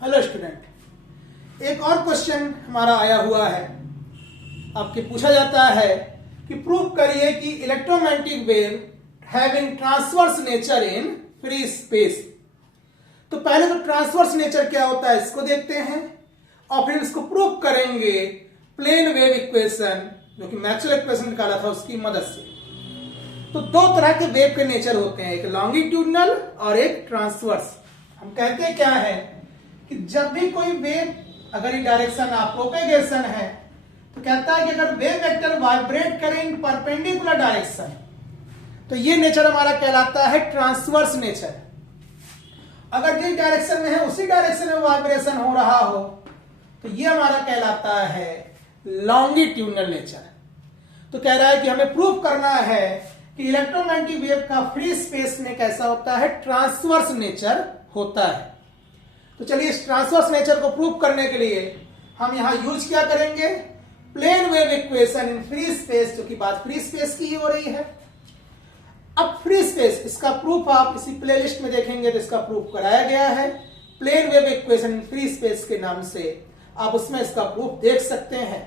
Hello student, एक और question हमारा आया हुआ है। आपके पूछा जाता है कि प्रूव करिए कि electromagnetic wave having transverse nature in free space. तो पहले तो ट्रांसवर्स नेचर क्या होता है इसको देखते हैं और फिर इसको प्रूव करेंगे प्लेन वेव इक्वेशन, जो कि मैक्सवेल इक्वेशन निकाला था उसकी मदद से। तो दो तरह के वेव के नेचर होते हैं, एक लॉन्गिट्यूडनल और एक ट्रांसवर्स। हम कहते क्या है कि जब भी कोई वेव, अगर ये डायरेक्शन ऑफ प्रोपेगेशन है, तो कहता है कि अगर वेव वेक्टर वाइब्रेट करे इन परपेंडिकुलर डायरेक्शन, तो ये नेचर हमारा कहलाता है ट्रांसवर्स नेचर। अगर जिस डायरेक्शन में है उसी डायरेक्शन में वाइब्रेशन हो रहा हो, तो ये हमारा कहलाता है लॉन्गिट्यूडनल नेचर। तो कह रहा है कि हमें प्रूव करना है कि इलेक्ट्रोमैग्नेटिक वेव का फ्री स्पेस में कैसा होता है, ट्रांसवर्स नेचर होता है। तो चलिए इस ट्रांसवर्स नेचर को प्रूव करने के लिए हम यहां यूज क्या करेंगे, plane wave equation in free space, जो कि बात फ्री स्पेस की ही हो रही है। अब फ्री स्पेस, इसका प्रूफ आप इसी प्लेलिस्ट में देखेंगे तो इसका प्रूफ कराया गया है plane wave equation in free space के नाम से। आप उसमें इसका प्रूफ देख सकते हैं।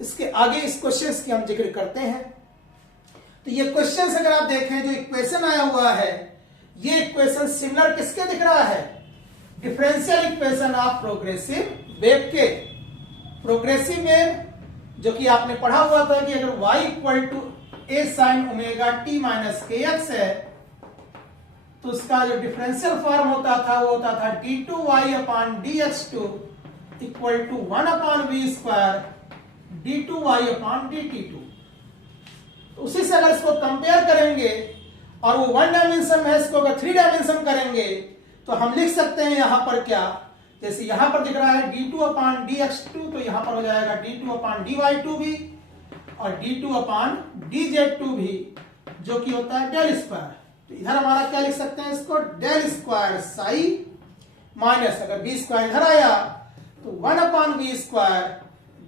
इसके आगे इस क्वेश्चन की हम जिक्र करते हैं। तो ये क्वेश्चन अगर आप देखें, जो इक्वेशन आया हुआ है, ये इक्वेशन सिमिलर किसके दिख रहा है, differential equation of progressive wave के। प्रोग्रेसिव वेव जो कि आपने पढ़ा हुआ था कि अगर y equal to a sin omega t minus k x है, तो उसका जो डिफरेंशियल फॉर्म होता था वो होता था d2y upon dx2 equal to 1 upon v square d2y upon dt2। उसी से अगर इसको कंपेयर करेंगे और वो 1 डायमेंशन में है, इसको अगर 3 डायमेंशन करेंगे तो हम लिख सकते हैं यहां पर क्या, जैसे यहां पर दिख रहा है d2 अपॉन dx2, तो यहां पर हो जाएगा d2 अपॉन dy2 भी और d2 अपॉन dz2 भी, जो कि होता है डेल स्क्वायर। तो इधर हमारा क्या लिख सकते हैं, इसको डेल स्क्वायर साई माइनस, अगर b स्क्वायर इधर आया तो 1 upon v square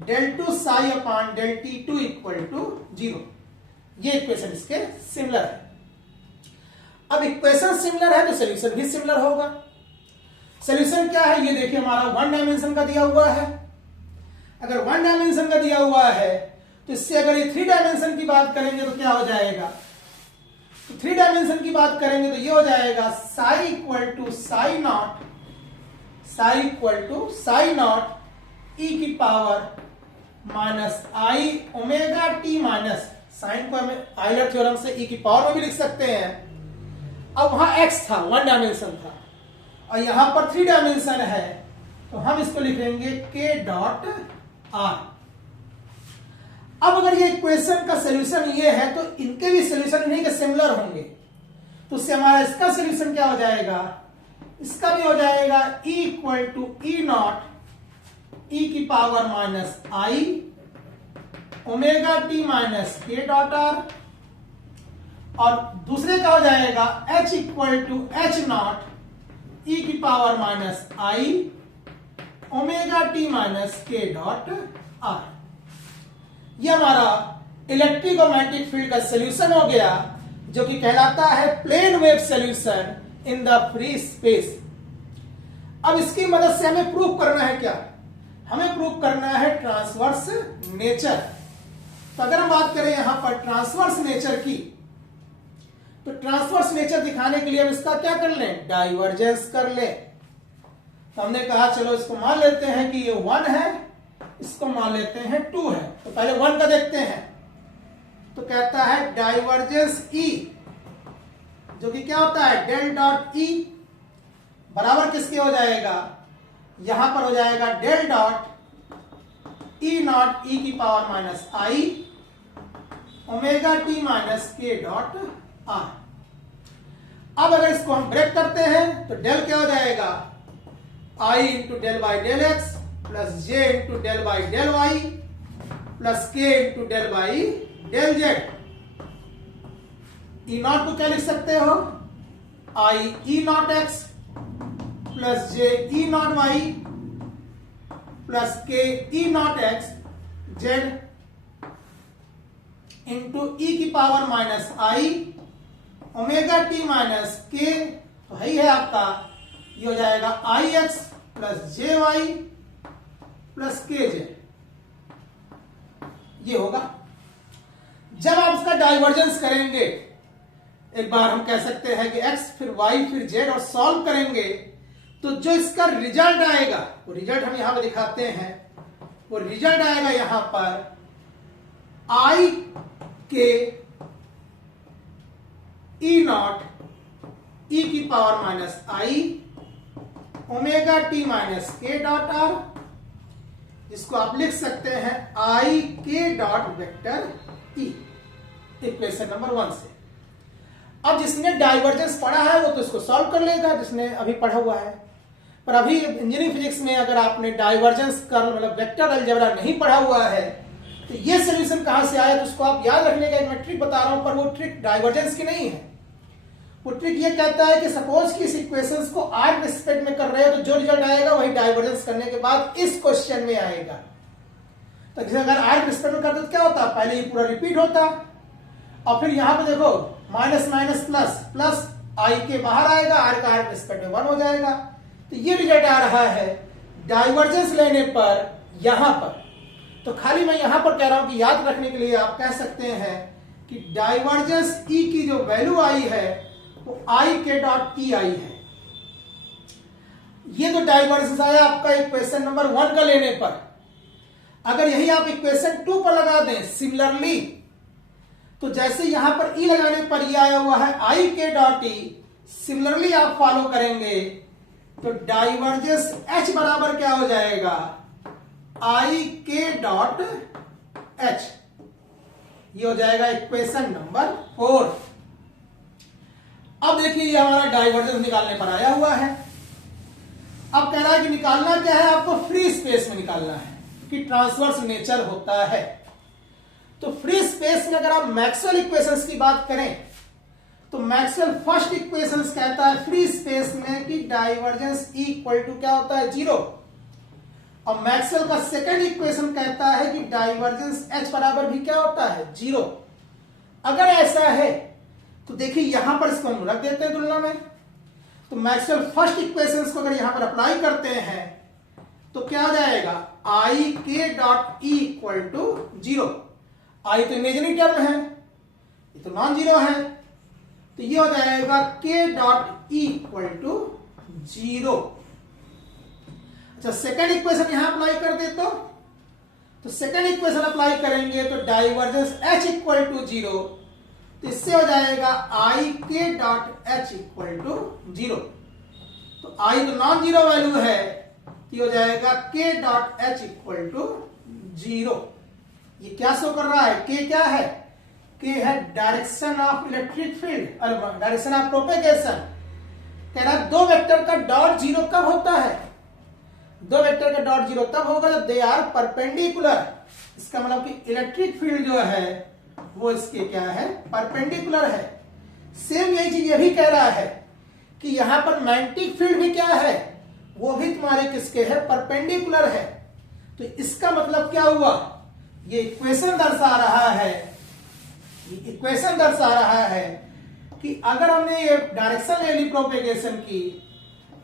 del 2 psi upon del t2 equal to 0। ये इक्वेशन इसके सिमिलर है। अब इक्वेशन सिमिलर है तो सोल्यूशन भी सिमिलर होगा। सोल्यूशन क्या है, ये देखिए हमारा 1 डायमेंशन का दिया हुआ है। अगर 1 डायमेंशन का दिया हुआ है तो इससे अगर ये 3 डायमेंशन की बात करेंगे तो क्या हो जाएगा, तो 3 डायमेंशन की बात करेंगे तो ये हो जाएगा psi equal to psi not, psi equal to psi not E की पावर माइनस आई ओमेगा टी माइनस, साइन को हमें आयलर थ्योरम से ई की पावर में भी लिख सकते हैं। अब वहां x था, 1 डायमेंशन था, और यहां पर 3 डायमेंशन है, तो हम इसको लिखेंगे k डॉट r। अब अगर ये इक्वेशन का सॉल्यूशन ये है तो इनके भी सॉल्यूशन इन्हीं के सिमिलर होंगे, तो उससे हमारा इसका सॉल्यूशन क्या हो जाएगा, इसका भी हो जाएगा e equal to E not E की पावर माइनस आई ओमेगा टी माइनस के डॉट आर, और दूसरे का हो जाएगा h equal to H not E की पावर माइनस आई ओमेगा टी माइनस के डॉट आर। यह हमारा इलेक्ट्रिक और मैग्नेटिक फील्ड का सॉल्यूशन हो गया, जो कि कहलाता है plane wave solution in the free space. अब इसकी मदद से हमें प्रूव करना है क्या, हमें प्रूव करना है ट्रांसवर्स नेचर। तो अगर हम बात करें यहां पर ट्रांसवर्स नेचर की, तो ट्रांसवर्स नेचर दिखाने के लिए हम इसका क्या कर लें, डाइवर्जेंस कर ले। तो हमने कहा चलो इसको मान लेते हैं कि ये 1 है, इसको मान लेते हैं 2 है। तो पहले 1 का देखते हैं, तो कहता है डाइवर्जेंस E, जो कि क्या होता है डेल डॉट E बराबर किसके हो जाएगा, यहां पर हो जाएगा del dot E naught E की पावर माइनस आई ओमेगा टी माइनस के डॉट आर। अब अगर इसको हम ब्रेक करते हैं तो डेल क्या हो जाएगा, I into del by del X plus J into del by del Y plus K into del by del Z. E not को क्या लिख सकते हो, I E not X plus J E not Y plus K E not X Z into E की power minus आई omega T minus K, तो है आपका ये हो जाएगा I X plus J Y plus K जे, ये होगा। जब आप इसका डाइवर्जेंस करेंगे, एक बार हम कह सकते हैं कि x फिर y फिर z और सॉल्व करेंगे, तो जो इसका रिजल्ट आएगा, वो रिजल्ट हम यहां पर दिखाते हैं, वो रिजल्ट आएगा यहां पर i के e नॉट e की पावर माइनस आई ओमेगा टी माइनस के डॉट आर, जिसको आप लिख सकते हैं आई के dot vector E, equation number 1 से। अब जिसने डाइवर्जेंस पढ़ा है वो तो इसको सॉल्व कर लेगा, जिसने अभी पढ़ा हुआ है। पर अभी इंजीनियरिंग फिजिक्स में अगर आपने डाइवर्जेंस का मतलब वेक्टर अलजेब्रा नहीं पढ़ा हुआ है, तो ये सॉल्यूशन कहां से आया, तो उसको आप याद रखने का मैं ट्रिक बता रहा हूं, पर वो ट्रिक डाइवर्जेंस की नहीं है। वो ट्रिक ये कहता है कि सपोज कि इस इक्वेशंस को आर रिस्पेक्ट में कर रहे हो, तो जो रिजल्ट आएगा वही डाइवर्जेंस करने के बाद इस क्वेश्चन में आएगा। तो जैसे अगर आर रिस्पेक्ट में करते तो क्या होता, पहले ये पूरा रिपीट होता, और फिर यहां पे देखो माइनस माइनस प्लस प्लस आई के बाहर आएगा, आर का आर रिस्पेक्ट में 1 हो जाएगा। तो ये रिजल्ट आ रहा है डाइवर्जेंस लेने पर यहां पर। तो खाली मैं यहां पर कह रहा हूं कि याद रखने के लिए आप कह सकते हैं कि डाइवर्जेंस ई की जो वैल्यू आई है वो आई के डॉट ई आई है। ये तो डाइवर्जेंस आया आपका इक्वेशन नंबर 1 का लेने पर। अगर यही आप इक्वेशन 2 पर लगा दें सिमिलरली, तो जैसे यहां पर ई लगाने पर ये आया हुआ है आई के डॉट ई, सिमिलरली आप फॉलो करेंगे तो डाइवर्जेंस एच बराबर क्या हो जाएगा, आई के डॉट एच, ये हो जाएगा इक्वेशन नंबर 4। अब देखिए ये हमारा डाइवर्जेंस निकालने पर आया हुआ है। अब कह रहा है कि निकालना क्या है, आपको फ्री स्पेस में निकालना है कि ट्रांसवर्स नेचर होता है। तो फ्री स्पेस में अगर आप मैक्सवेल इक्वेशंस की बात करें, तो मैक्सवेल फर्स्ट इक्वेशंस कहता है फ्री स्पेस में कि डाइवर्जेंस ई इक्वल टू क्या होता है, 0। और मैक्सवेल का सेकंड इक्वेशन कहता है कि डाइवर्जेंस एच बराबर भी क्या होता है, 0। अगर ऐसा है तो देखिए यहां पर इसको हम रख देते हैं तुलना में। तो मैक्सवेल फर्स्ट इक्वेशंस को अगर यहां पर अप्लाई करते हैं तो क्या हो जाएगा, आई के डॉट ई इक्वल टू 0। आई तो इमेजिनरी टर्म है, ये तो नॉन जीरो है, तो ये हो जाएगा के डॉट ई इक्वल टू 0। अच्छा सेकेंड इक्वेशन यहां अप्लाई कर दे तो सेकेंड इक्वेशन अप्लाई करेंगे तो डाइवर्जेंस एच इक्वल टू 0, तो इससे हो जाएगा आई के डॉट एच इक्वल टू 0। तो आई तो नॉन जीरो वैल्यू है, तो ये हो जाएगा के डॉट एच इक्वल टू 0। ये क्या शो कर रहा है, के क्या है, के है direction of electric field, direction of propagation. कह रहा है दो वेक्टर का डॉट 0 कब होता है, दो वेक्टर का डॉट 0 तब होगा जब दे आर परपेंडिकुलर। इसका मतलब कि इलेक्ट्रिक फील्ड जो है वो इसके क्या है, परपेंडिकुलर है। सेम यही चीज ये भी कह रहा है कि यहां पर मैग्नेटिक फील्ड भी क्या है, वो भी तुम्हारे किसके है, परपेंडिकुलर है। तो इसका मतलब क्या हुआ, ये इक्वेशन दर्शा रहा है, ये इक्वेशन दर्शा रहा है कि अगर हमने ये डायरेक्शन ले ली प्रोपेगेशन की,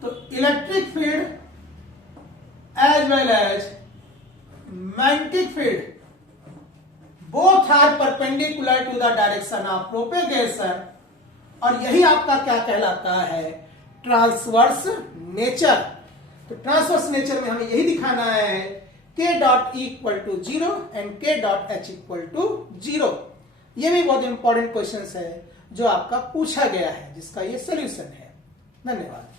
तो electric field as well as magnetic field both are perpendicular to the direction of propagation. और यही आपका क्या कहलाता है, ट्रांसवर्स नेचर। तो ट्रांसवर्स नेचर में हमें यही दिखाना है k dot E equal to 0 and k dot H equal to 0। ये भी बहुत इंपॉर्टेंट क्वेश्चन है जो आपका पूछा गया है, जिसका ये सोल्यूशन है। धन्यवाद।